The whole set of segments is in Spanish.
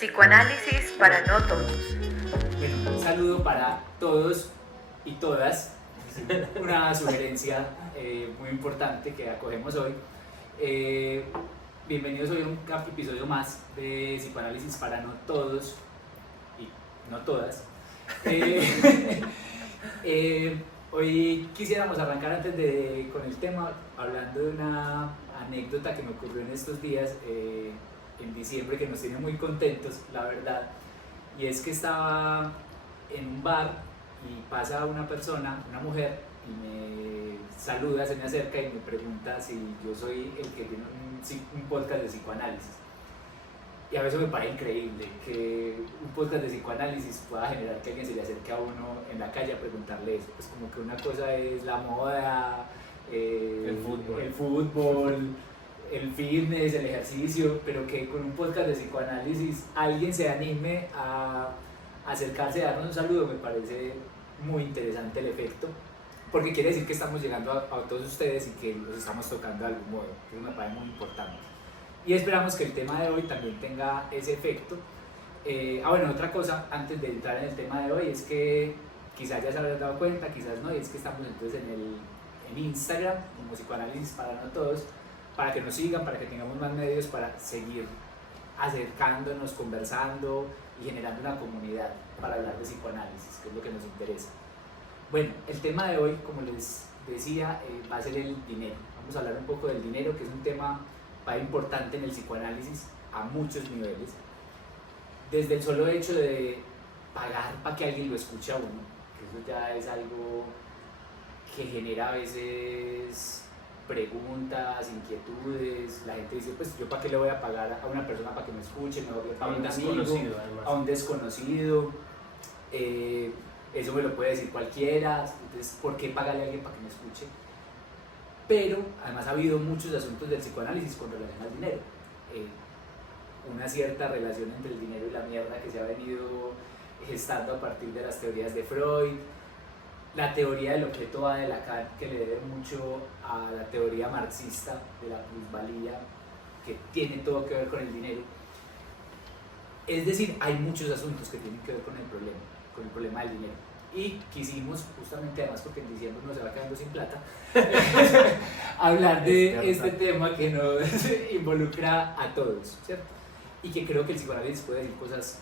Psicoanálisis para no todos. Bueno, un saludo para todos y todas. Una sugerencia muy importante que acogemos hoy. Bienvenidos hoy a un episodio más de Psicoanálisis para no todos y no todas. Hoy quisiéramos arrancar con el tema hablando de una anécdota que me ocurrió en estos días en diciembre, que nos tiene muy contentos, la verdad. Y es que estaba en un bar y pasa una persona, una mujer, y me saluda, se me acerca y me pregunta si yo soy el que tiene un podcast de psicoanálisis. Y a veces me parece increíble que un podcast de psicoanálisis pueda generar que alguien se le acerque a uno en la calle a preguntarle eso. Pues como que una cosa es la moda, el fútbol, el fitness, el ejercicio, pero que con un podcast de psicoanálisis alguien se anime a acercarse, a darnos un saludo, me parece muy interesante el efecto, porque quiere decir que estamos llegando a todos ustedes y que los estamos tocando de algún modo. Eso me parece muy importante. Y esperamos que el tema de hoy también tenga ese efecto. Bueno, otra cosa antes de entrar en el tema de hoy es que quizás ya se habrán dado cuenta, quizás no, y es que estamos entonces en Instagram como Psicoanálisis para no todos, para que nos sigan, para que tengamos más medios para seguir acercándonos, conversando y generando una comunidad para hablar de psicoanálisis, que es lo que nos interesa. Bueno, el tema de hoy, como les decía, va a ser el dinero. Vamos a hablar un poco del dinero, que es un tema importante en el psicoanálisis a muchos niveles. Desde el solo hecho de pagar para que alguien lo escuche a uno, que eso ya es algo que genera a veces preguntas, inquietudes. La gente dice, pues yo para qué le voy a pagar a una persona para que me escuche, no voy a pagar a un desconocido, eso me lo puede decir cualquiera, entonces ¿por qué pagarle a alguien para que me escuche? Pero además ha habido muchos asuntos del psicoanálisis con relación al dinero, una cierta relación entre el dinero y la mierda que se ha venido gestando a partir de las teorías de Freud, la teoría del objeto A de Lacan, que le debe mucho a la teoría marxista de la plusvalía, que tiene todo que ver con el dinero. Es decir, hay muchos asuntos que tienen que ver con el problema del dinero. Y quisimos, justamente además porque en diciembre uno se va quedando sin plata, hablar de este tema que nos involucra a todos, ¿cierto? Y que creo que el psicoanálisis puede decir cosas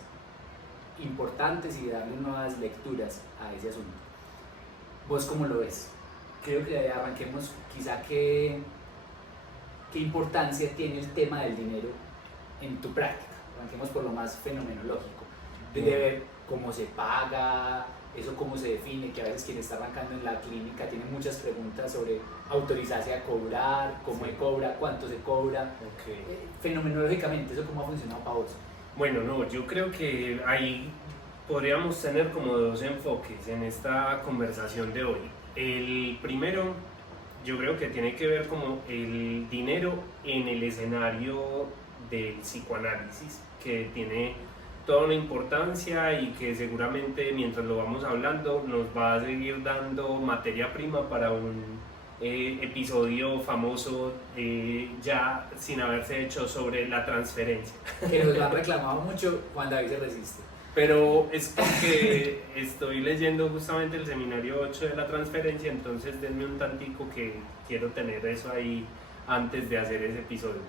importantes y darle nuevas lecturas a ese asunto. ¿Vos cómo lo ves? Creo que arranquemos quizá qué importancia tiene el tema del dinero en tu práctica. Arranquemos por lo más fenomenológico, de ver cómo se paga, eso cómo se define, que a veces quien está arrancando en la clínica tiene muchas preguntas sobre autorizarse a cobrar, cómo se cobra, cuánto se cobra. Fenomenológicamente, ¿eso cómo ha funcionado para vos? Bueno, no, yo creo que ahí podríamos tener como dos enfoques en esta conversación de hoy. El primero, yo creo que tiene que ver como el dinero en el escenario del psicoanálisis, que tiene toda una importancia y que seguramente mientras lo vamos hablando nos va a seguir dando materia prima para un episodio famoso ya sin haberse hecho sobre la transferencia. Que nos lo han reclamado mucho, Juan David se resiste. Pero es porque estoy leyendo justamente el seminario 8 de la transferencia, entonces denme un tantico que quiero tener eso ahí antes de hacer ese episodio.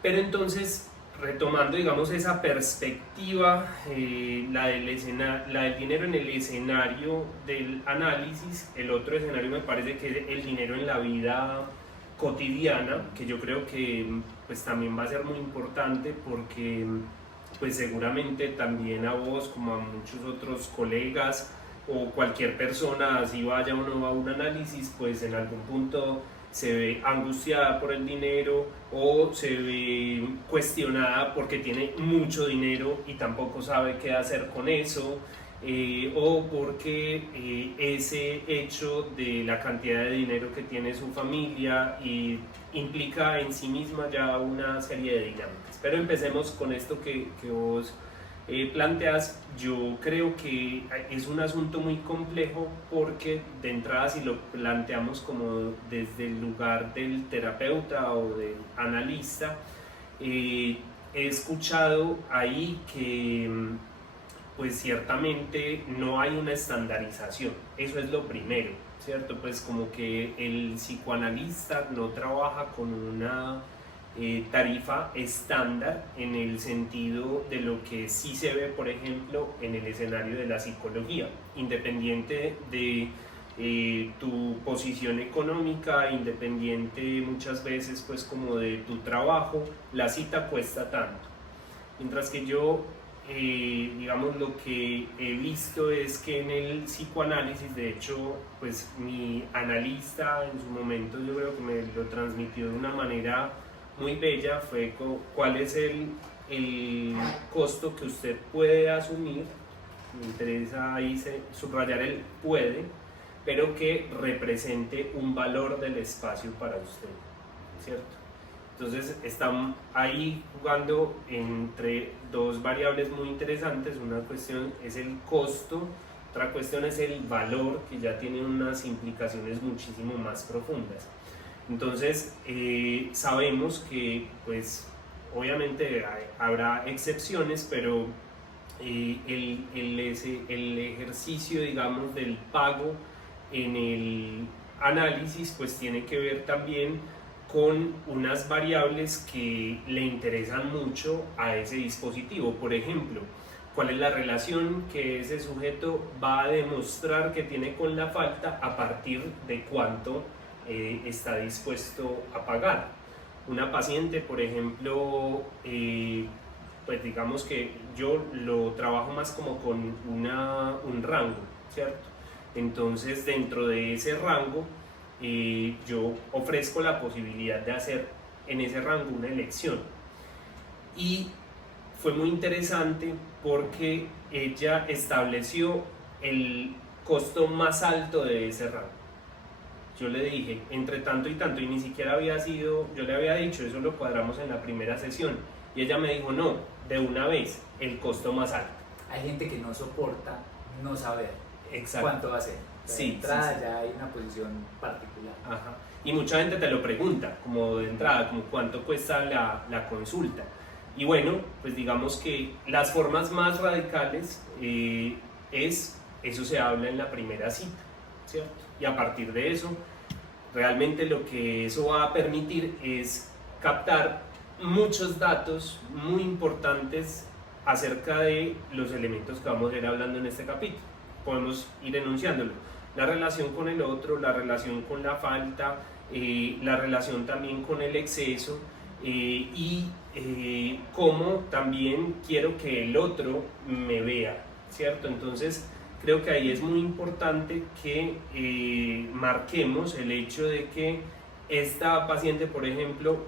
Pero entonces, retomando, digamos, esa perspectiva, la del dinero en el escenario del análisis, el otro escenario me parece que es el dinero en la vida cotidiana, que yo creo que pues también va a ser muy importante porque pues seguramente también a vos como a muchos otros colegas o cualquier persona, así vaya uno a un análisis, pues en algún punto se ve angustiada por el dinero o se ve cuestionada porque tiene mucho dinero y tampoco sabe qué hacer con eso, o porque ese hecho de la cantidad de dinero que tiene su familia implica en sí misma ya una serie de dinámicas. Pero empecemos con esto que vos planteas. Yo creo que es un asunto muy complejo porque de entrada, si lo planteamos como desde el lugar del terapeuta o del analista, he escuchado ahí que pues ciertamente no hay una estandarización, eso es lo primero, ¿cierto? Pues como que el psicoanalista no trabaja con una tarifa estándar en el sentido de lo que sí se ve, por ejemplo, en el escenario de la psicología, independiente de tu posición económica, independiente muchas veces pues como de tu trabajo, la cita cuesta tanto. Mientras que yo, digamos, lo que he visto es que en el psicoanálisis, de hecho, pues mi analista en su momento yo creo que me lo transmitió de una manera muy bella, fue cuál es el costo que usted puede asumir, me interesa ahí subrayar el puede, pero que represente un valor del espacio para usted, ¿cierto? Entonces están ahí jugando entre dos variables muy interesantes, una cuestión es el costo, otra cuestión es el valor, que ya tiene unas implicaciones muchísimo más profundas. Entonces sabemos que pues obviamente habrá excepciones, pero el ejercicio, digamos, del pago en el análisis pues tiene que ver también con unas variables que le interesan mucho a ese dispositivo. Por ejemplo, cuál es la relación que ese sujeto va a demostrar que tiene con la falta a partir de cuánto está dispuesto a pagar. Una paciente, por ejemplo, pues digamos que yo lo trabajo más como con un rango, ¿cierto? Entonces dentro de ese rango yo ofrezco la posibilidad de hacer en ese rango una elección. Y fue muy interesante porque ella estableció el costo más alto de ese rango. Yo le dije, entre tanto y tanto, y ni siquiera había sido, yo le había dicho, eso lo cuadramos en la primera sesión, y ella me dijo, no, de una vez, el costo más alto. Hay gente que no soporta no saber Exacto. cuánto va a ser. Sí, de entrada sí. ya hay una posición particular. Ajá. Y mucha gente te lo pregunta, como de entrada, como cuánto cuesta la consulta. Y bueno, pues digamos que las formas más radicales eso se habla en la primera cita, ¿cierto? Y a partir de eso, realmente lo que eso va a permitir es captar muchos datos muy importantes acerca de los elementos que vamos a ir hablando en este capítulo. Podemos ir enunciándolo. La relación con el otro, la relación con la falta, la relación también con el exceso y cómo también quiero que el otro me vea, ¿cierto? Entonces, creo que ahí es muy importante que marquemos el hecho de que esta paciente, por ejemplo,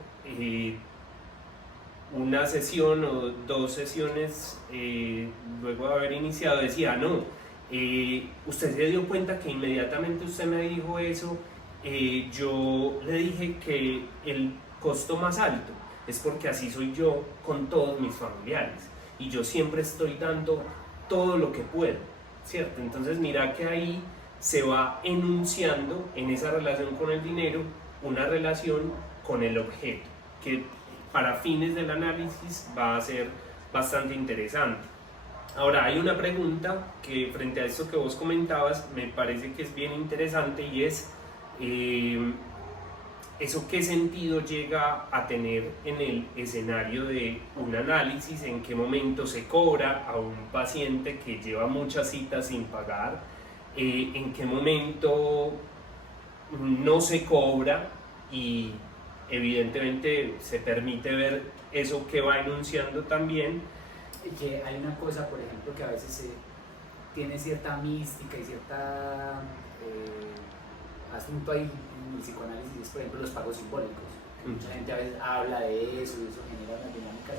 una sesión o 2 sesiones luego de haber iniciado decía, no, usted se dio cuenta que inmediatamente usted me dijo eso, yo le dije que el costo más alto es porque así soy yo con todos mis familiares y yo siempre estoy dando todo lo que puedo, ¿cierto? Entonces mira que ahí se va enunciando en esa relación con el dinero una relación con el objeto que para fines del análisis va a ser bastante interesante. Ahora hay una pregunta que frente a esto que vos comentabas me parece que es bien interesante y es ¿eso qué sentido llega a tener en el escenario de un análisis? ¿En qué momento se cobra a un paciente que lleva muchas citas sin pagar? ¿En qué momento no se cobra? Y evidentemente se permite ver eso que va enunciando también. Que hay una cosa, por ejemplo, que a veces tiene cierta mística y cierta asunto ahí en el psicoanálisis, es por ejemplo los pagos simbólicos. Mucha gente a veces habla de eso y eso genera unas dinámicas.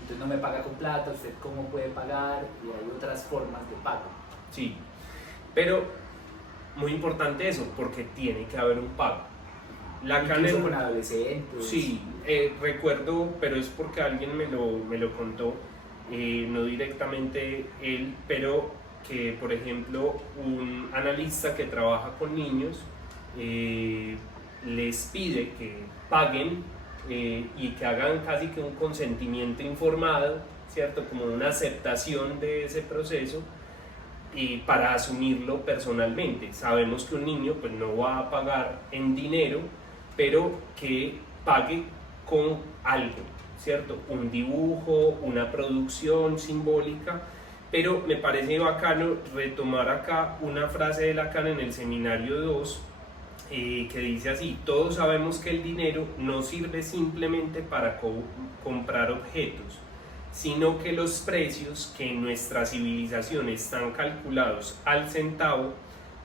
Entonces no me paga con plata, usted cómo puede pagar, y hay otras formas de pago. Sí, pero muy importante eso, porque tiene que haber un pago. Incluso con adolescentes. Sí, recuerdo, pero es porque alguien me lo contó, no directamente él, pero que por ejemplo un analista que trabaja con niños les pide que paguen y que hagan casi que un consentimiento informado, ¿cierto? Como una aceptación de ese proceso y para asumirlo personalmente. Sabemos que un niño pues no va a pagar en dinero, pero que pague con algo, ¿cierto? Un dibujo, una producción simbólica, pero me parece bacano retomar acá una frase de Lacan en el seminario 2, que dice así: todos sabemos que el dinero no sirve simplemente para comprar objetos, sino que los precios que en nuestra civilización están calculados al centavo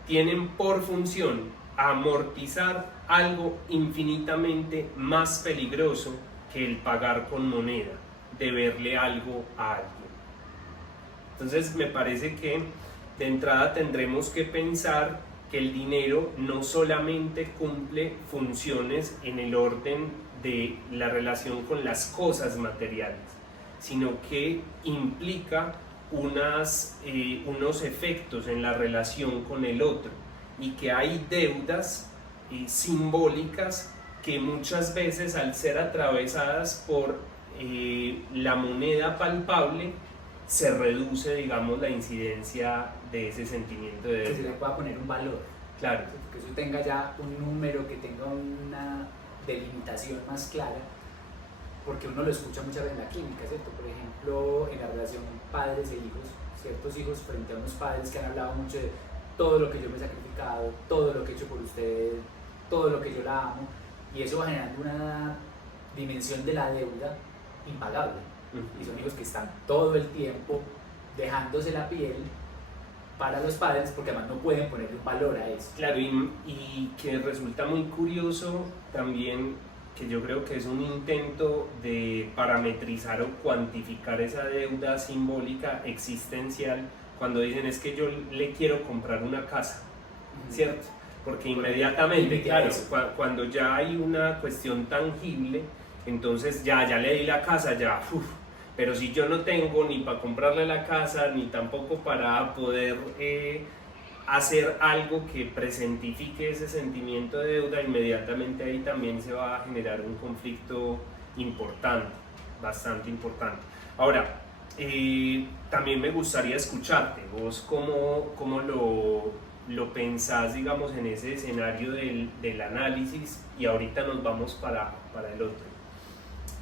tienen por función amortizar algo infinitamente más peligroso que el pagar con moneda, deberle algo a alguien. Entonces me parece que de entrada tendremos que pensar que el dinero no solamente cumple funciones en el orden de la relación con las cosas materiales, sino que implica unos efectos en la relación con el otro, y que hay deudas simbólicas que muchas veces, al ser atravesadas por la moneda palpable, se reduce, digamos, la incidencia de ese sentimiento de deuda. Que se le pueda poner un valor. Claro. Que eso tenga ya un número, que tenga una delimitación más clara, porque uno lo escucha muchas veces en la clínica, ¿cierto? Por ejemplo, en la relación padres e hijos, ciertos hijos frente a unos padres que han hablado mucho de todo lo que yo me he sacrificado, todo lo que he hecho por usted, todo lo que yo la amo, y eso va generando una dimensión de la deuda impagable. Y son hijos que están todo el tiempo dejándose la piel para los padres, porque además no pueden ponerle un valor a eso. Claro, y que resulta muy curioso también, que yo creo que es un intento de parametrizar o cuantificar esa deuda simbólica existencial, cuando dicen: es que yo le quiero comprar una casa, ¿cierto? Porque inmediatamente, claro, cuando ya hay una cuestión tangible, entonces ya le di la casa, ya, pero si yo no tengo ni para comprarle la casa, ni tampoco para poder hacer algo que presentifique ese sentimiento de deuda, inmediatamente ahí también se va a generar un conflicto importante, bastante importante. Ahora, también me gustaría escucharte, vos cómo lo pensás, digamos, en ese escenario del análisis, y ahorita nos vamos para el otro.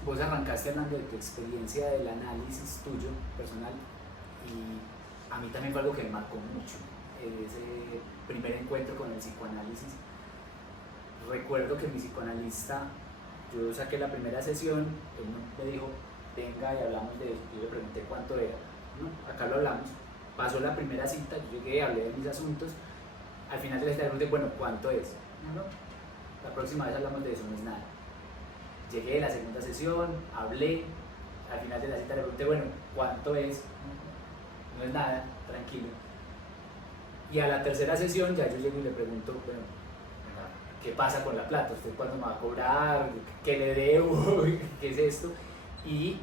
Vos arrancaste hablando de tu experiencia del análisis tuyo, personal, y a mí también fue algo que me marcó mucho, ese primer encuentro con el psicoanálisis. Recuerdo que mi psicoanalista, yo saqué la primera sesión, él me dijo: venga y hablamos de eso. Yo le pregunté cuánto era, no, acá lo hablamos. Pasó la primera cita, yo llegué, hablé de mis asuntos, al final de la cita le pregunté: bueno, ¿cuánto es? No, la próxima vez hablamos de eso, no es nada. Llegué a la segunda sesión, hablé, al final de la cita le pregunté: bueno, ¿cuánto es? No es nada, tranquilo. Y a la tercera sesión ya yo llego y le pregunto: bueno, ¿qué pasa con la plata? ¿Usted cuándo me va a cobrar? ¿Qué le debo? ¿Qué es esto? Y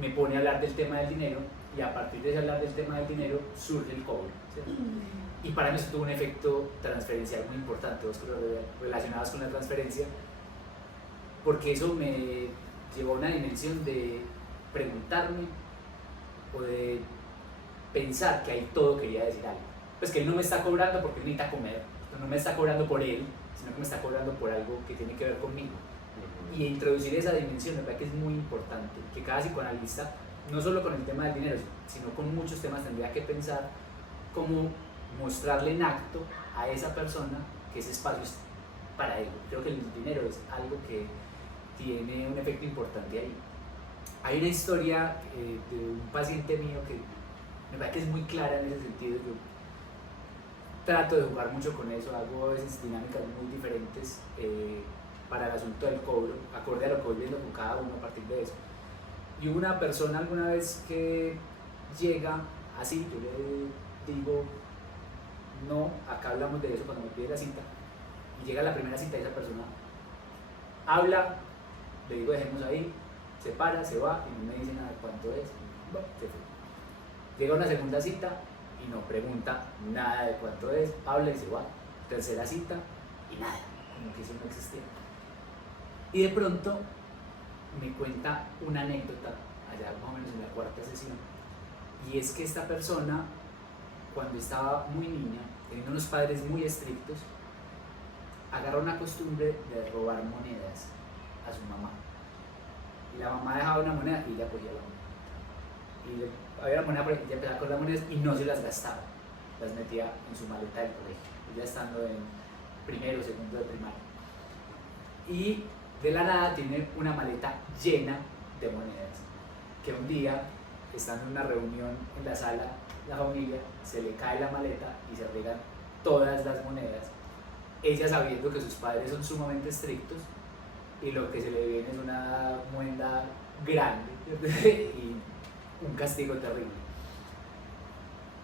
me pone a hablar del tema del dinero, y a partir de hablar del tema del dinero surge el cobro, ¿cierto? Y para mí eso tuvo un efecto transferencial muy importante, dos cosas relacionadas con la transferencia, porque eso me llevó a una dimensión de preguntarme o de pensar que ahí todo quería decir algo. Pues que él no me está cobrando porque él necesita comer, no me está cobrando por él, sino que me está cobrando por algo que tiene que ver conmigo. Y introducir esa dimensión, me parece que es muy importante, que cada psicoanalista, no solo con el tema del dinero, sino con muchos temas, tendría que pensar cómo mostrarle en acto a esa persona que ese espacio es para él. Creo que el dinero es algo que tiene un efecto importante ahí. Hay una historia de un paciente mío que me parece que es muy clara en ese sentido. Yo trato de jugar mucho con eso, hago a veces dinámicas muy diferentes para el asunto del cobro, acorde a lo que voy viendo con cada uno a partir de eso. Y una persona alguna vez que llega así, yo le digo: no, acá hablamos de eso cuando me pide la cita, y llega la primera cita y esa persona habla, le digo: dejemos ahí, se para, se va y no me dice nada de cuánto es, bueno, se fue. Llega una segunda cita y no pregunta nada de cuánto es, habla y se va. Tercera cita y nada, como que eso no existía. Y de pronto me cuenta una anécdota, allá más o menos en la cuarta sesión, y es que esta persona, cuando estaba muy niña, teniendo unos padres muy estrictos, agarró una costumbre de robar monedas a su mamá. Y la mamá dejaba una moneda y ella cogía la moneda. Y había la moneda, pero ella empezaba con las monedas y no se las gastaba. Las metía en su maleta del colegio, ella estando en primero o segundo de primaria. Y de la nada tiene una maleta llena de monedas. Que un día, estando en una reunión en la sala, la familia, se le cae la maleta y se riegan todas las monedas. Ella sabiendo que sus padres son sumamente estrictos y lo que se le viene es una muenda grande y un castigo terrible.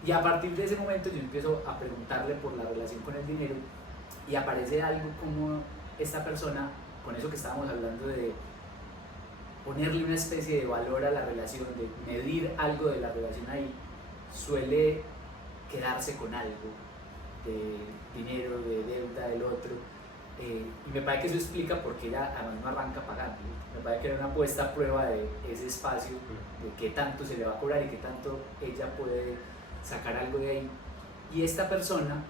Y a partir de ese momento yo empiezo a preguntarle por la relación con el dinero y aparece algo como esta persona, con eso que estábamos hablando de ponerle una especie de valor a la relación, de medir algo de la relación ahí, suele quedarse con algo de dinero, de deuda del otro, y me parece que eso explica por qué ella además no arranca pagando. Me parece que era una puesta a prueba de ese espacio, de qué tanto se le va a cobrar y qué tanto ella puede sacar algo de ahí. Y esta persona,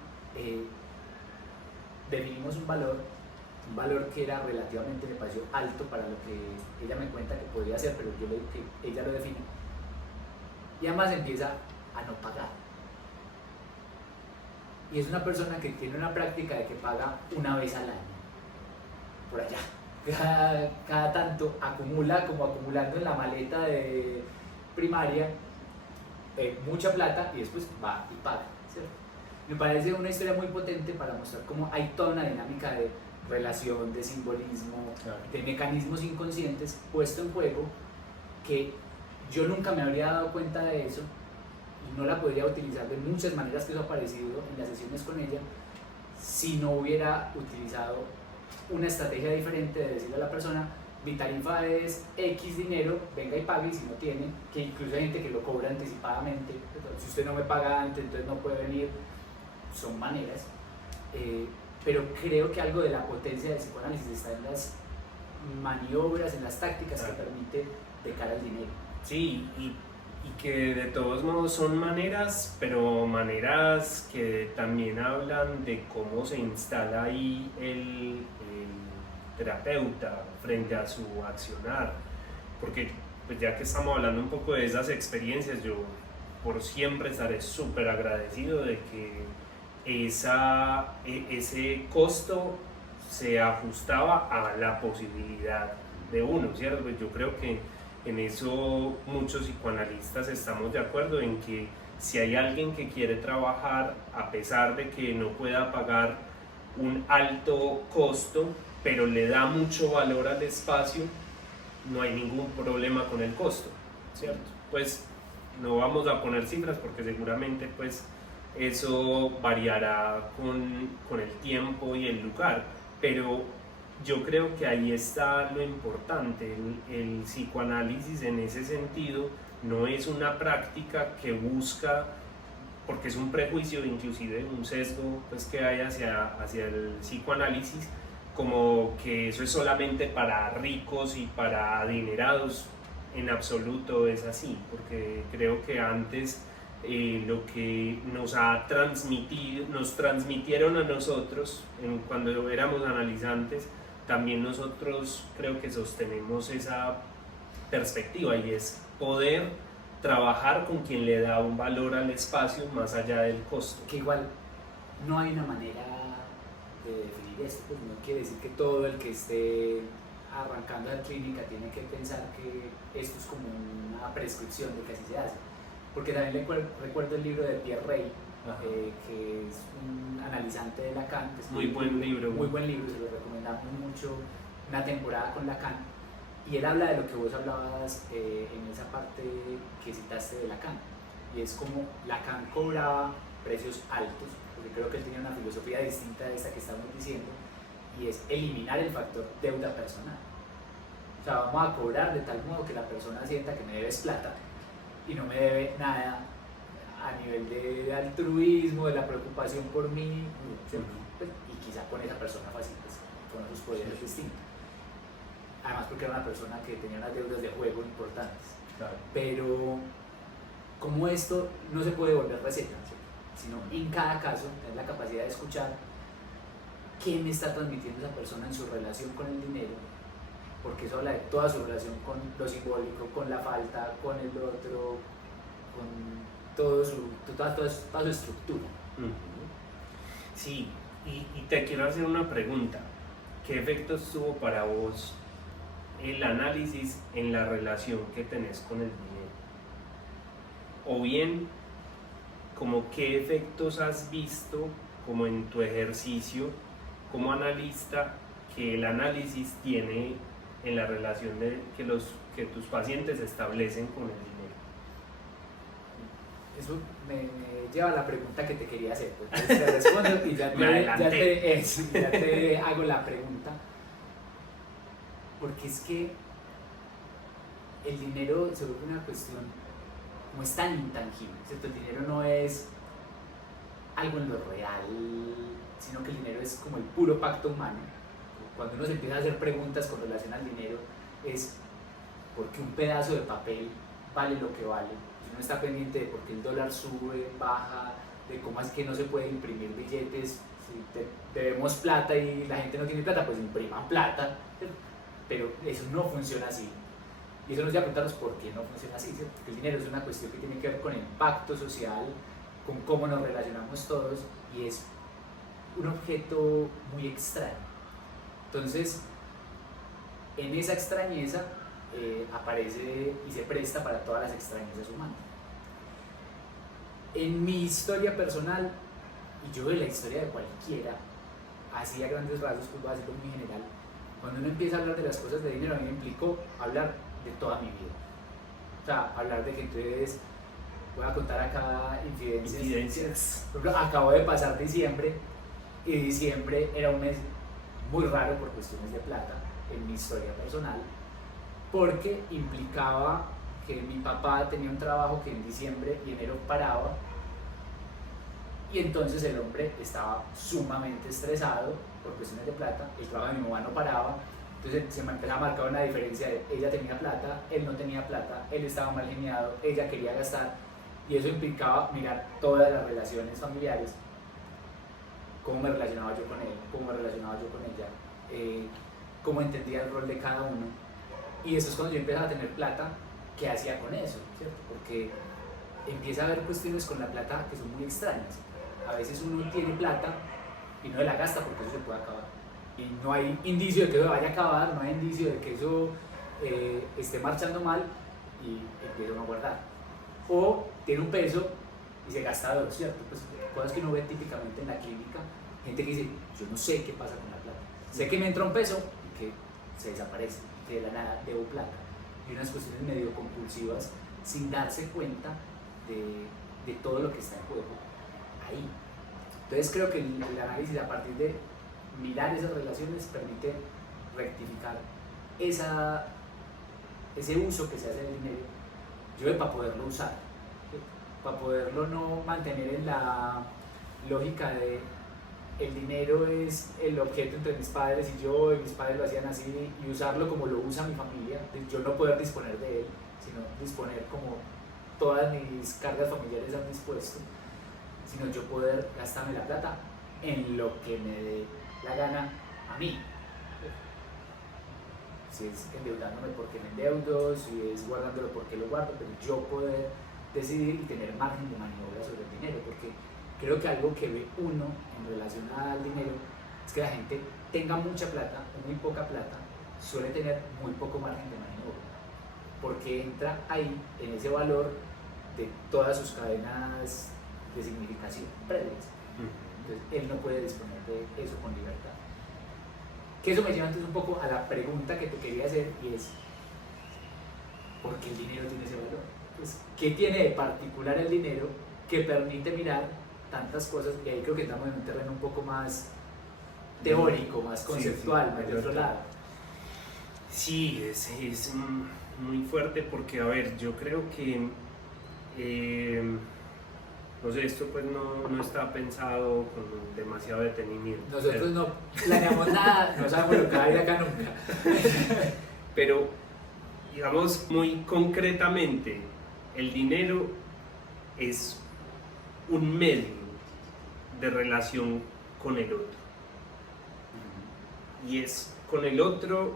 definimos un valor que era relativamente, me pareció alto para lo que ella me cuenta que podría hacer, pero yo le digo que ella lo define. Y además empieza a no pagar. Y es una persona que tiene una práctica de que paga una vez al año, por allá. Cada tanto acumula, como acumulando en la maleta de primaria, mucha plata y después va y paga, ¿cierto? Me parece una historia muy potente para mostrar cómo hay toda una dinámica de relación, de simbolismo, claro, de mecanismos inconscientes puesto en juego, que yo nunca me habría dado cuenta de eso y no la podría utilizar de muchas maneras que eso ha aparecido en las sesiones con ella si no hubiera utilizado una estrategia diferente de decirle a la persona: mi tarifa es X dinero, venga y pague, y si no tiene, que incluso hay gente que lo cobra anticipadamente, si usted no me paga antes, entonces no puede venir. Son maneras, pero creo que algo de la potencia del psicoanálisis está en las maniobras, en las tácticas que permite de cara al dinero. Sí, y que de todos modos son maneras, pero maneras que también hablan de cómo se instala ahí el terapeuta frente a su accionar, porque pues ya que estamos hablando un poco de esas experiencias, yo por siempre estaré súper agradecido de que ese costo se ajustaba a la posibilidad de uno, ¿cierto? Pues yo creo que en eso muchos psicoanalistas estamos de acuerdo en que si hay alguien que quiere trabajar a pesar de que no pueda pagar un alto costo, pero le da mucho valor al espacio, no hay ningún problema con el costo, ¿cierto? Pues no vamos a poner cifras porque seguramente pues eso variará con el tiempo y el lugar, pero yo creo que ahí está lo importante. El psicoanálisis en ese sentido no es una práctica que busca, porque es un prejuicio, inclusive un sesgo pues, que hay hacia el psicoanálisis, como que eso es solamente para ricos y para adinerados. En absoluto es así, porque creo que antes lo que nos transmitieron a nosotros cuando éramos analizantes, también nosotros creo que sostenemos esa perspectiva, y es poder trabajar con quien le da un valor al espacio más allá del costo. Que igual no hay una manera de definir esto, pues no quiere decir que todo el que esté arrancando la clínica tiene que pensar que esto es como una prescripción de que así se hace, porque también recuerdo el libro de Pierre Rey, que es un analizante de Lacan, que es muy buen libro, se lo recomendamos mucho, una temporada con Lacan, y él habla de lo que vos hablabas en esa parte que citaste de Lacan, y es como Lacan cobraba precios altos, porque creo que él tenía una filosofía distinta de esta que estamos diciendo, y es eliminar el factor deuda personal. O sea, vamos a cobrar de tal modo que la persona sienta que me debes plata y no me debe nada a nivel de altruismo, de la preocupación por mí, ¿cierto? Y quizá con esa persona fácil, pues, con otros poderes distintos. además porque era una persona que tenía unas deudas de juego importantes. Claro. Pero como esto no se puede volver receta, ¿cierto? Sino en cada caso tener la capacidad de escuchar qué me está transmitiendo esa persona en su relación con el dinero, porque eso habla de toda su relación con lo simbólico, con la falta, con el otro, con toda su estructura. Sí, y te quiero hacer una pregunta. ¿Qué efectos tuvo para vos el análisis en la relación que tenés con el dinero? O bien, como qué efectos has visto como en tu ejercicio como analista que el análisis tiene en la relación que tus pacientes establecen con el dinero. Eso me lleva a la pregunta que te quería hacer. Pues te respondo y ya te hago la pregunta. Porque es que el dinero se vuelve una cuestión, como es tan intangible, ¿cierto? El dinero no es algo en lo real, sino que el dinero es como el puro pacto humano. Cuando uno se empieza a hacer preguntas con relación al dinero, es porque un pedazo de papel vale lo que vale. Si uno está pendiente de por qué el dólar sube, baja, de cómo es que no se puede imprimir billetes, si debemos plata y la gente no tiene plata, pues impriman plata, ¿cierto? Pero eso no funciona así. Y eso nos lleva a preguntarnos por qué no funciona así, ¿cierto? Porque el dinero es una cuestión que tiene que ver con el pacto social, con cómo nos relacionamos todos, y es un objeto muy extraño. Entonces, en esa extrañeza aparece y se presta para todas las extrañezas humanas. En mi historia personal, y yo en la historia de cualquiera, así a grandes rasgos, pues voy a decirlo muy general, cuando uno empieza a hablar de las cosas de dinero, a mí me implicó hablar de toda mi vida. O sea, hablar de que entonces, voy a contar acá infidencias. Por ejemplo, acabo de pasar diciembre, y diciembre era un mes muy raro por cuestiones de plata en mi historia personal, porque implicaba que mi papá tenía un trabajo que en diciembre y enero paraba, y entonces el hombre estaba sumamente estresado por cuestiones de plata, el trabajo de mi mamá no paraba, entonces se me empezaba a marcar una diferencia de ella tenía plata, él no tenía plata, él estaba mal geniado, ella quería gastar, y eso implicaba mirar todas las relaciones familiares, cómo me relacionaba yo con él, cómo me relacionaba yo con ella, cómo entendía el rol de cada uno, y eso es cuando yo empezaba a tener plata, ¿qué hacía con eso? ¿Cierto? Porque empieza a haber cuestiones con la plata que son muy extrañas. A veces uno tiene plata y no la gasta porque eso se puede acabar. Y no hay indicio de que eso vaya a acabar, no hay indicio de que eso esté marchando mal y empieza uno a guardar. O tiene un peso y se gasta dos, ¿cierto? Pues cosas que uno ve típicamente en la clínica, gente que dice, yo no sé qué pasa con la plata. Sé que me entra un peso y que se desaparece, que de la nada debo plata. Y unas cuestiones medio compulsivas sin darse cuenta de todo lo que está en juego ahí. Entonces creo que el análisis a partir de mirar esas relaciones permite rectificar ese uso que se hace del dinero, yo para poderlo usar, para poderlo no mantener en la lógica de el dinero es el objeto entre mis padres y yo, y mis padres lo hacían así, y usarlo como lo usa mi familia, yo no poder disponer de él, sino disponer como todas mis cargas familiares han dispuesto, sino yo poder gastarme la plata en lo que me dé la gana a mí. Si es endeudándome porque me endeudo, si es guardándolo porque lo guardo, pero yo poder decidir y tener margen de maniobra sobre el dinero, porque creo que algo que ve uno en relación al dinero es que la gente tenga mucha plata o muy poca plata, suele tener muy poco margen de maniobra, porque entra ahí en ese valor de todas sus cadenas de significación previas. Entonces él no puede disponer de eso con libertad. Que eso me lleva entonces un poco a la pregunta que te quería hacer, y es ¿por qué el dinero tiene ese valor? Pues, ¿qué tiene de particular el dinero que permite mirar tantas cosas? Y ahí creo que estamos en un terreno un poco más teórico, más conceptual, más de otro lado. Sí, es muy fuerte porque, a ver, yo creo que no sé, esto pues no está pensado con demasiado detenimiento. Nosotros no planeamos nada, no sabemos lo que va a ir acá nunca. Pero, digamos muy concretamente, el dinero es un medio de relación con el otro. Y es con el otro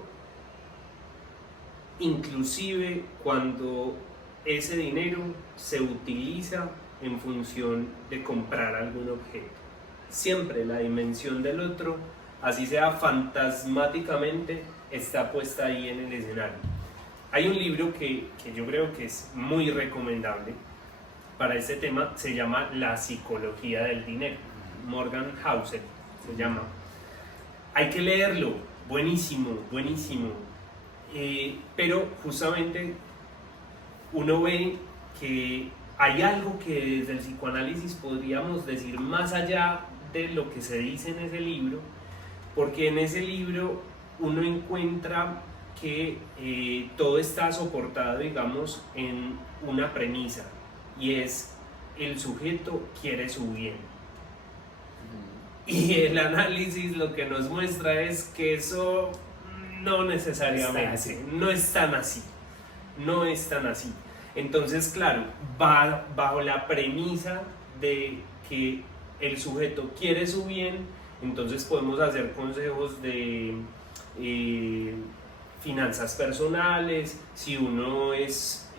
inclusive cuando ese dinero se utiliza en función de comprar algún objeto. Siempre la dimensión del otro, así sea fantasmáticamente, está puesta ahí en el escenario. Hay un libro que yo creo que es muy recomendable para este tema, se llama La psicología del dinero. Morgan Housel se llama. Hay que leerlo, buenísimo, buenísimo. Pero justamente uno ve que hay algo que desde el psicoanálisis podríamos decir más allá de lo que se dice en ese libro, porque en ese libro uno encuentra que todo está soportado, digamos, en una premisa, y es el sujeto quiere su bien. Y el análisis lo que nos muestra es que eso no necesariamente, no es tan así. Entonces, claro, va bajo la premisa de que el sujeto quiere su bien, entonces podemos hacer consejos de finanzas personales. Si uno es,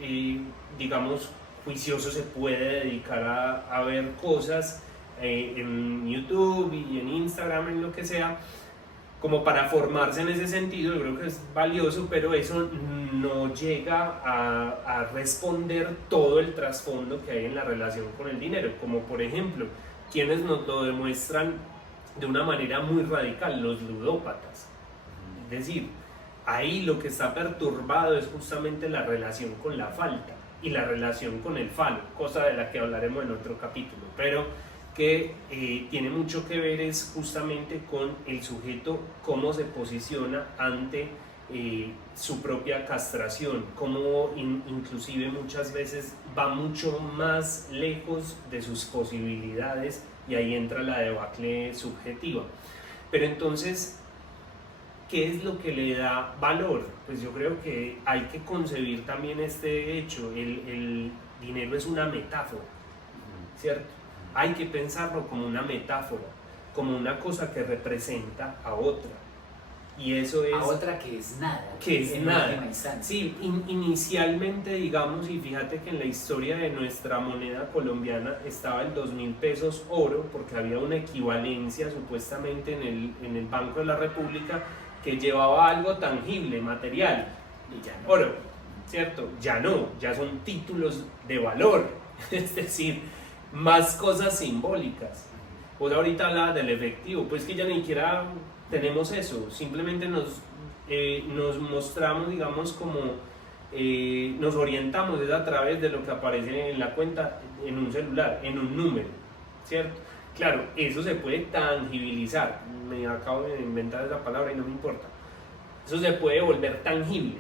digamos, juicioso, se puede dedicar a ver cosas en YouTube y en Instagram, en lo que sea, como para formarse en ese sentido. Yo creo que es valioso, pero eso no llega a responder todo el trasfondo que hay en la relación con el dinero, como por ejemplo quienes nos lo demuestran de una manera muy radical, los ludópatas. Es decir, ahí lo que está perturbado es justamente la relación con la falta y la relación con el falo, cosa de la que hablaremos en otro capítulo, pero que tiene mucho que ver es justamente con el sujeto, cómo se posiciona ante su propia castración, cómo inclusive muchas veces va mucho más lejos de sus posibilidades, y ahí entra la debacle subjetiva. Pero entonces, ¿qué es lo que le da valor? Pues yo creo que hay que concebir también este hecho. El dinero es una metáfora, ¿cierto? Hay que pensarlo como una metáfora, como una cosa que representa a otra. Y eso es... A otra que es nada. Que es nada. Sí, inicialmente, digamos, y fíjate que en la historia de nuestra moneda colombiana estaba el 2.000 pesos oro, porque había una equivalencia supuestamente en el Banco de la República que llevaba algo tangible, material. Y ya no. Oro, ¿cierto? Ya no, ya son títulos de valor. Es decir, más cosas simbólicas. Pues ahorita habla del efectivo, pues que ya ni siquiera tenemos eso, simplemente nos mostramos, digamos, como nos orientamos es a través de lo que aparece en la cuenta, en un celular, en un número, ¿cierto? Claro, eso se puede tangibilizar, me acabo de inventar esa palabra y no me importa, eso se puede volver tangible,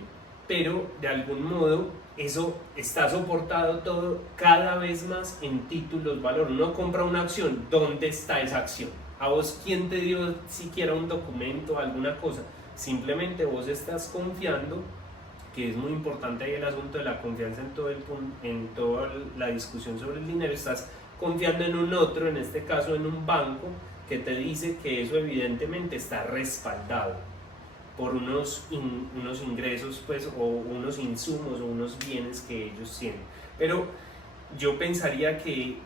pero de algún modo eso está soportado todo cada vez más en títulos valor. Uno compra una acción, ¿dónde está esa acción? ¿A vos quién te dio siquiera un documento, alguna cosa? Simplemente vos estás confiando, que es muy importante ahí el asunto de la confianza en toda la discusión sobre el dinero. Estás confiando en un otro, en este caso en un banco, que te dice que eso evidentemente está respaldado por unos ingresos, pues, o unos insumos o unos bienes que ellos tienen. Pero yo pensaría que,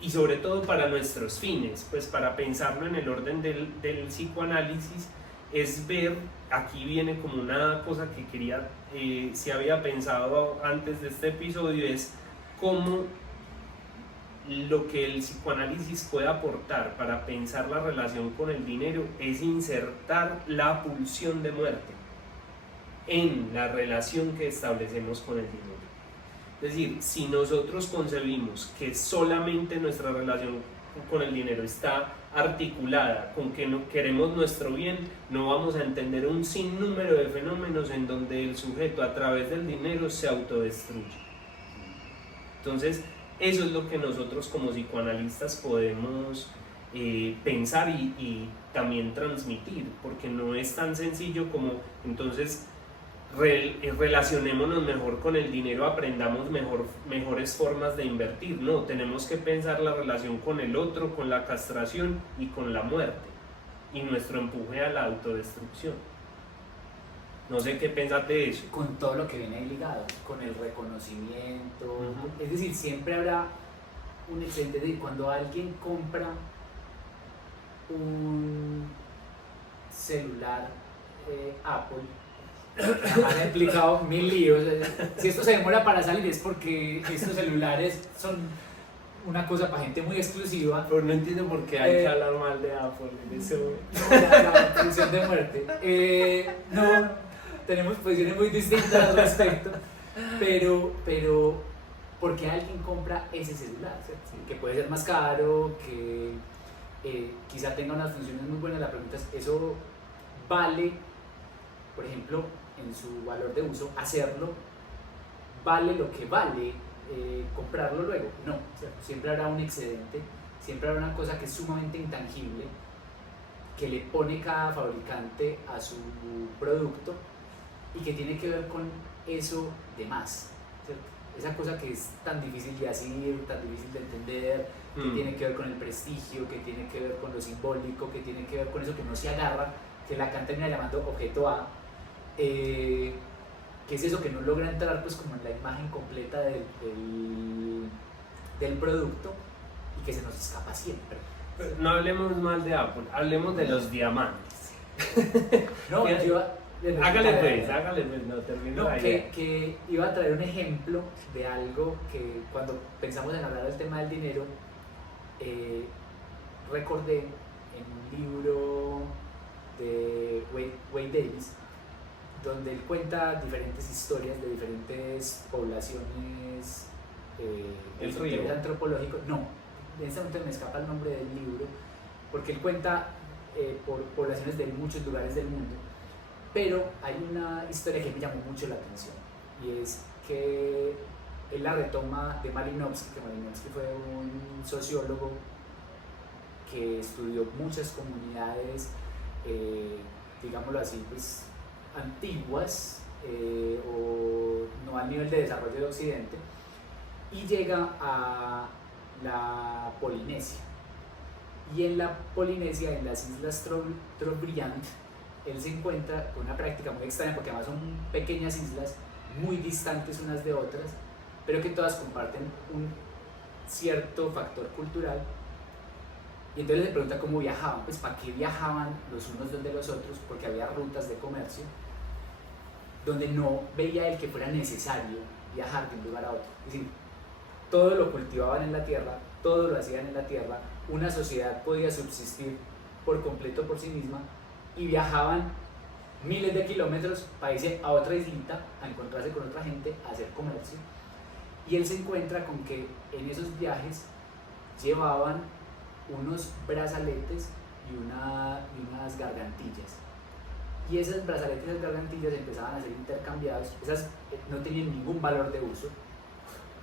y sobre todo para nuestros fines, pues para pensarlo en el orden del psicoanálisis, es ver, aquí viene como una cosa que quería, si había pensado antes de este episodio, es cómo lo que el psicoanálisis puede aportar para pensar la relación con el dinero es insertar la pulsión de muerte en la relación que establecemos con el dinero. Es decir, si nosotros concebimos que solamente nuestra relación con el dinero está articulada con que no queremos nuestro bien, no vamos a entender un sinnúmero de fenómenos en donde el sujeto a través del dinero se autodestruye. Entonces, eso es lo que nosotros como psicoanalistas podemos pensar y también transmitir, porque no es tan sencillo como entonces relacionémonos mejor con el dinero, aprendamos mejores formas de invertir. No, tenemos que pensar la relación con el otro, con la castración y con la muerte, y nuestro empuje a la autodestrucción. No sé qué pensás de eso. Con todo lo que viene ahí ligado, con el reconocimiento. Ujú. Es decir, siempre habrá un excedente de cuando alguien compra un celular Apple, me ha implicado 1000 líos. Si esto se demora para salir es porque estos celulares son una cosa para gente muy exclusiva. Pero no entiendo por qué hay que hablar mal de Apple en ese momento. No, la función de muerte. No, tenemos posiciones muy distintas al respecto, pero porque alguien compra ese celular, ¿cierto? Que puede ser más caro, que quizá tenga unas funciones muy buenas. La pregunta es, ¿eso vale, por ejemplo, en su valor de uso, hacerlo? ¿Vale lo que vale comprarlo luego? No, ¿cierto? Siempre habrá un excedente, siempre habrá una cosa que es sumamente intangible, que le pone cada fabricante a su producto y que tiene que ver con eso de más, ¿cierto? Esa cosa que es tan difícil de asir, tan difícil de entender, que tiene que ver con el prestigio, que tiene que ver con lo simbólico, que tiene que ver con eso que no se agarra, que Lacan termina llamando objeto A, que es eso que no logra entrar pues como en la imagen completa del producto y que se nos escapa siempre. No hablemos mal de Apple, hablemos de los diamantes. No, yo Hágale pues, no termino no, la idea. que iba a traer un ejemplo de algo que cuando pensamos en hablar del tema del dinero, recordé en un libro de Wade Davis, donde él cuenta diferentes historias de diferentes poblaciones El río. antropológico. No, en este momento me escapa el nombre del libro, porque él cuenta por poblaciones de muchos lugares del mundo, pero hay una historia que me llamó mucho la atención, y es que él la retoma de Malinowski, que Malinowski fue un sociólogo que estudió muchas comunidades, digámoslo así, pues antiguas, o no al nivel de desarrollo de Occidente, y llega a la Polinesia. Y en la Polinesia, en las islas Trobriand, él se encuentra con una práctica muy extraña, porque además son pequeñas islas muy distantes unas de otras, pero que todas comparten un cierto factor cultural. Y entonces le pregunta cómo viajaban. Pues para qué viajaban los unos donde los otros, porque había rutas de comercio donde no veía él que fuera necesario viajar de un lugar a otro. Es decir, todo lo cultivaban en la tierra, todo lo hacían en la tierra, una sociedad podía subsistir por completo por sí misma, y viajaban miles de kilómetros para irse a otra islita, a encontrarse con otra gente, a hacer comercio. Y él se encuentra con que en esos viajes llevaban unos brazaletes y unas gargantillas. Y esos brazaletes y esas gargantillas empezaban a ser intercambiados. Esas no tenían ningún valor de uso,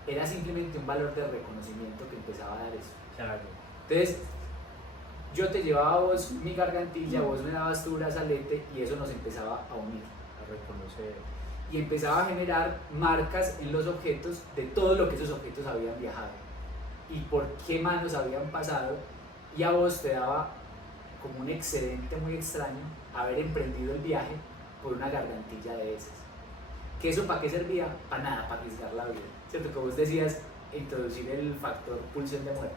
era simplemente un valor de reconocimiento que empezaba a dar eso. Claro. Entonces, yo te llevaba a vos mi gargantilla, vos me dabas tu brazalete, y eso nos empezaba a unir. A reconocer. Y empezaba a generar marcas en los objetos de todo lo que esos objetos habían viajado y por qué manos habían pasado, y a vos te daba como un excedente muy extraño haber emprendido el viaje por una gargantilla de esas. ¿Que eso para qué servía? Para nada, para arriesgar la vida, ¿cierto? Que vos decías, introducir el factor pulsión de muerte,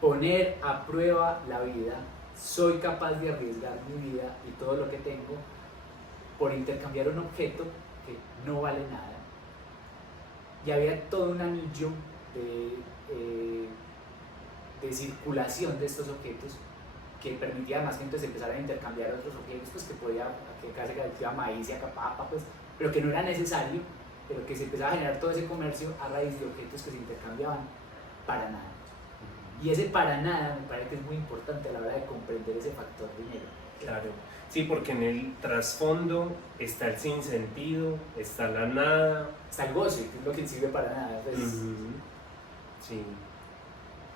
poner a prueba la vida. Soy capaz de arriesgar mi vida y todo lo que tengo por intercambiar un objeto que no vale nada. Y había todo un anillo de circulación de estos objetos que permitía además que entonces empezaran a intercambiar otros objetos, pues que podía, que acá se cultiva maíz y acá papa, pues, pero que no era necesario, pero que se empezaba a generar todo ese comercio a raíz de objetos que se intercambiaban para nada. Y ese para nada me parece que es muy importante a la hora de comprender ese factor dinero. Claro, sí, porque en el trasfondo está el sinsentido, está la nada. Está el goce, que es lo que sirve para nada. Pues, Sí.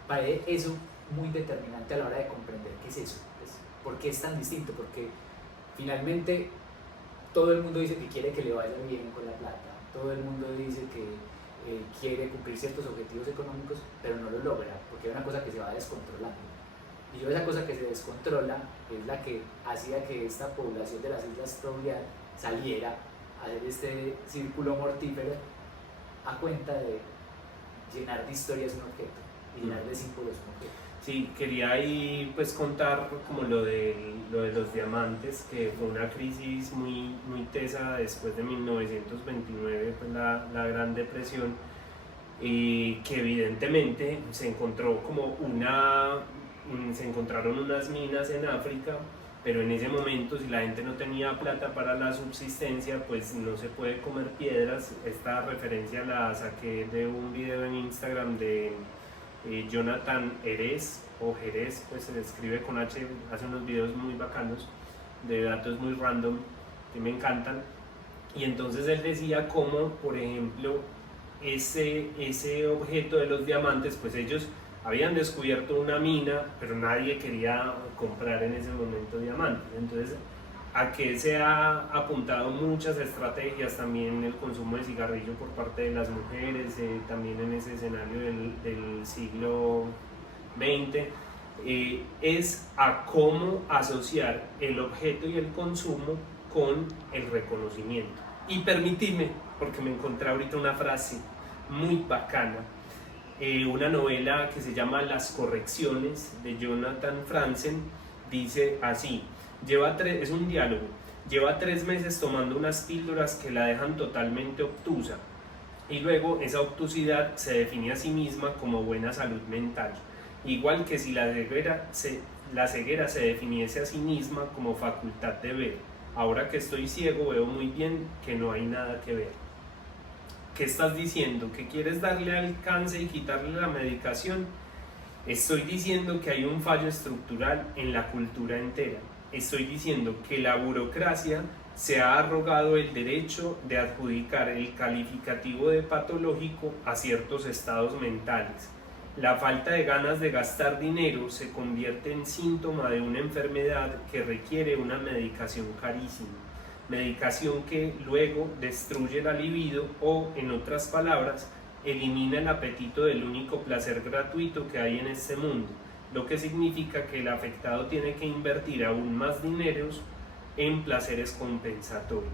parece eso muy determinante a la hora de comprender qué es eso. Pues, ¿por qué es tan distinto? Porque finalmente todo el mundo dice que quiere que le vaya bien con la plata, todo el mundo dice que quiere cumplir ciertos objetivos económicos, pero no lo logra, porque es una cosa que se va descontrolando. Y yo esa cosa que se descontrola es la que hacía que esta población de las Islas Trobriand saliera a hacer este círculo mortífero a cuenta de llenar de historias un objeto y llenar de símbolos un objeto. Sí, quería ahí pues contar como lo de los diamantes, que fue una crisis muy tesa después de 1929, pues la Gran Depresión, y que evidentemente se encontraron unas minas en África, pero en ese momento, si la gente no tenía plata para la subsistencia, pues no se puede comer piedras. Esta referencia la saqué de un video en Instagram de Jonathan Jerez, pues se escribe con H, hace unos videos muy bacanos, de datos muy random, que me encantan. Y entonces él decía cómo, por ejemplo, ese objeto de los diamantes, pues ellos habían descubierto una mina, pero nadie quería comprar en ese momento diamantes. Entonces, a que se ha apuntado muchas estrategias, también el consumo de cigarrillo por parte de las mujeres, también en ese escenario del siglo XX, es a cómo asociar el objeto y el consumo con el reconocimiento. Y permitidme, porque me encontré ahorita una frase muy bacana, una novela que se llama Las Correcciones, de Jonathan Franzen, dice así, es un diálogo, lleva 3 meses tomando unas píldoras que la dejan totalmente obtusa, y luego esa obtusidad se define a sí misma como buena salud mental, igual que si la ceguera se definiese a sí misma como facultad de ver. Ahora que estoy ciego veo muy bien que no hay nada que ver. ¿Qué estás diciendo? ¿Que quieres darle alcance y quitarle la medicación? Estoy diciendo que hay un fallo estructural en la cultura entera. Estoy diciendo que la burocracia se ha arrogado el derecho de adjudicar el calificativo de patológico a ciertos estados mentales. La falta de ganas de gastar dinero se convierte en síntoma de una enfermedad que requiere una medicación carísima. Medicación que luego destruye la libido o, en otras palabras, elimina el apetito del único placer gratuito que hay en este mundo, lo que significa que el afectado tiene que invertir aún más dinero en placeres compensatorios.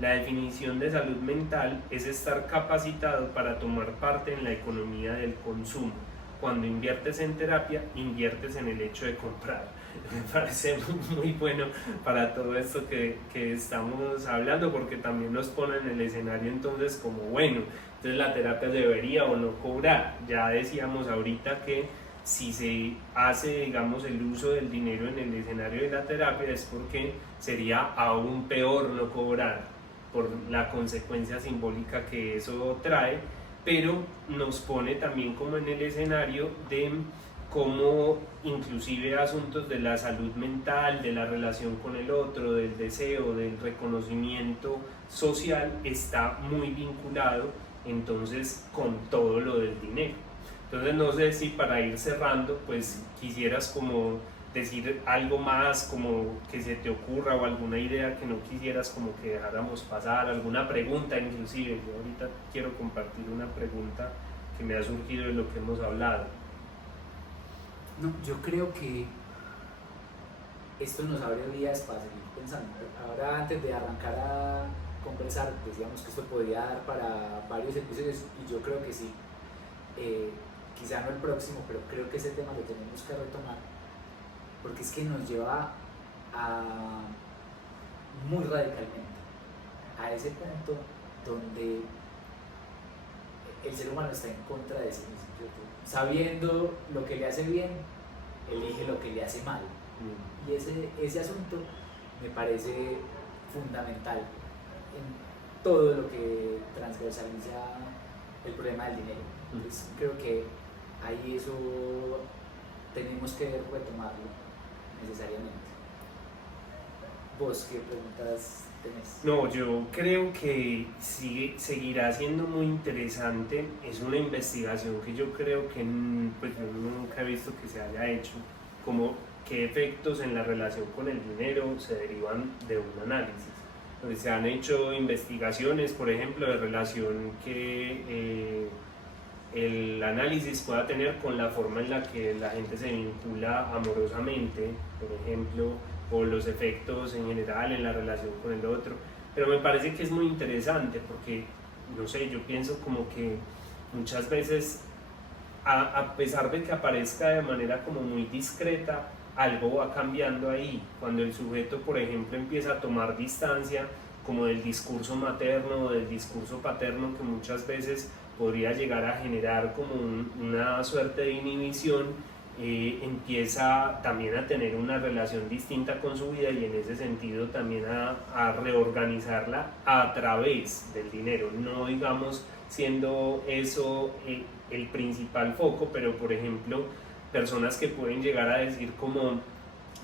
La definición de salud mental es estar capacitado para tomar parte en la economía del consumo. Cuando inviertes en terapia, inviertes en el hecho de comprar. Me parece muy bueno para todo esto que estamos hablando, porque también nos pone en el escenario entonces como, bueno, entonces la terapia debería o no cobrar. Ya decíamos ahorita que si se hace, digamos, el uso del dinero en el escenario de la terapia es porque sería aún peor no cobrar por la consecuencia simbólica que eso trae, pero nos pone también como en el escenario de cómo inclusive asuntos de la salud mental, de la relación con el otro, del deseo, del reconocimiento social, está muy vinculado entonces con todo lo del dinero. Entonces no sé si para ir cerrando pues quisieras como decir algo más como que se te ocurra, o alguna idea que no quisieras como que dejáramos pasar, alguna pregunta inclusive. Yo ahorita quiero compartir una pregunta que me ha surgido de lo que hemos hablado. No, yo creo que esto nos abre vías para seguir pensando. Ahora, antes de arrancar a conversar, decíamos que esto podía dar para varios episodios, y yo creo que sí. Quizá no el próximo, pero creo que ese tema lo tenemos que retomar, porque es que nos lleva a muy radicalmente a ese punto donde el ser humano está en contra de sí mismo, ¿cierto? Sabiendo lo que le hace bien, elige lo que le hace mal. Y ese asunto me parece fundamental en todo lo que transversaliza el problema del dinero. Entonces, creo que ahí eso tenemos que retomarlo necesariamente. ¿Vos qué preguntas tenés? No, yo creo que seguirá siendo muy interesante. Es una investigación que yo creo que pues, yo nunca he visto que se haya hecho, como qué efectos en la relación con el dinero se derivan de un análisis. donde se han hecho investigaciones, por ejemplo, de relación que el análisis pueda tener con la forma en la que la gente se vincula amorosamente, por ejemplo, o los efectos en general en la relación con el otro. Pero me parece que es muy interesante porque, no sé, yo pienso como que muchas veces, a pesar de que aparezca de manera como muy discreta, algo va cambiando ahí. Cuando el sujeto, por ejemplo, empieza a tomar distancia como del discurso materno o del discurso paterno, que muchas veces podría llegar a generar como una suerte de inhibición, empieza también a tener una relación distinta con su vida y en ese sentido también a reorganizarla a través del dinero, no digamos siendo eso el principal foco, pero por ejemplo personas que pueden llegar a decir como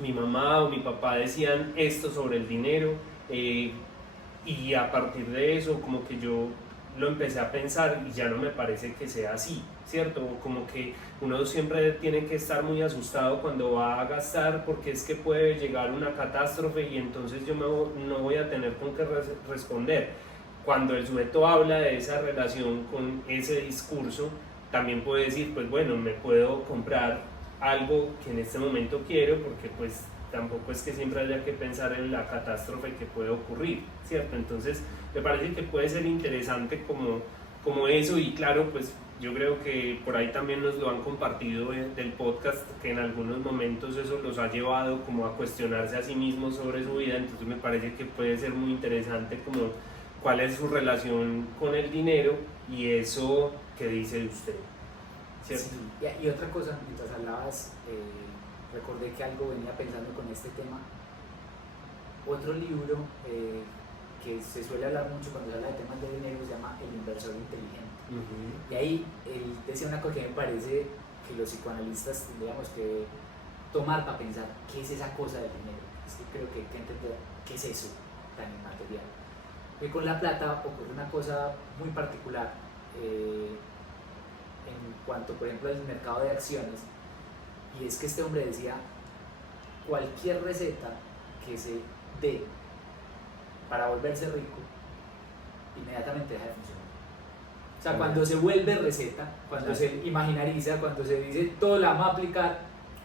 mi mamá o mi papá decían esto sobre el dinero, y a partir de eso como que yo lo empecé a pensar y ya no me parece que sea así, ¿cierto? Como que uno siempre tiene que estar muy asustado cuando va a gastar porque es que puede llegar una catástrofe y entonces yo no voy a tener con qué responder. Cuando el sujeto habla de esa relación con ese discurso, también puede decir, pues bueno, me puedo comprar algo que en este momento quiero porque pues tampoco es que siempre haya que pensar en la catástrofe que puede ocurrir, ¿cierto? Entonces me parece que puede ser interesante como eso, y claro, pues yo creo que por ahí también nos lo han compartido del podcast, que en algunos momentos eso los ha llevado como a cuestionarse a sí mismos sobre su vida, entonces me parece que puede ser muy interesante como cuál es su relación con el dinero y eso que dice usted, ¿cierto? Sí. Y otra cosa, mientras hablabas, recordé que algo venía pensando con este tema. Otro libro que se suele hablar mucho cuando se habla de temas de dinero se llama El inversor inteligente. Y ahí él decía una cosa que me parece que los psicoanalistas tendríamos que tomar para pensar qué es esa cosa del dinero. Es que creo que hay que entender qué es eso tan inmaterial. Y con la plata ocurre una cosa muy particular en cuanto, por ejemplo, al mercado de acciones, y es que este hombre decía, cualquier receta que se dé para volverse rico, inmediatamente deja de funcionar. O sea, cuando se vuelve receta, cuando se imaginariza, cuando se dice todo la vamos a aplicar,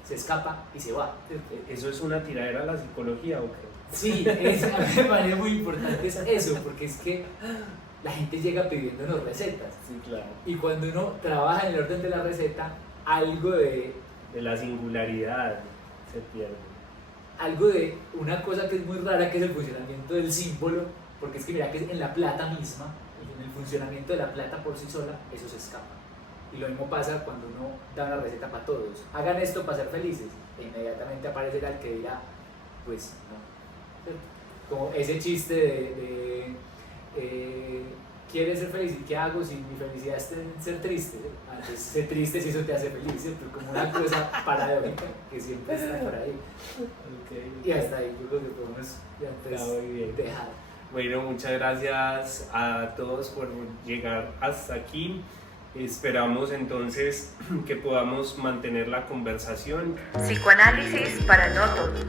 se escapa y se va. ¿Eso es una tiradera a la psicología o qué? Sí, a mí me parece muy importante eso, porque es que la gente llega pidiéndonos recetas. Sí, claro. Y cuando uno trabaja en el orden de la receta, algo de la singularidad se pierde. Algo de una cosa que es muy rara, que es el funcionamiento del símbolo, porque es que mira que en la plata misma, en el funcionamiento de la plata por sí sola, eso se escapa. Y lo mismo pasa cuando uno da una receta para todos. Hagan esto para ser felices. E inmediatamente aparecerá el que dirá, pues no. Como ese chiste de ¿quieres ser feliz? ¿Y qué hago si mi felicidad es ser triste? Entonces, ser triste si eso te hace feliz, ¿cierto? Como una cosa paradójica que siempre está por ahí. Okay. Y hasta ahí yo creo que podemos ya dejar. Bueno, muchas gracias a todos por llegar hasta aquí. Esperamos entonces que podamos mantener la conversación. Psicoanálisis para no todos.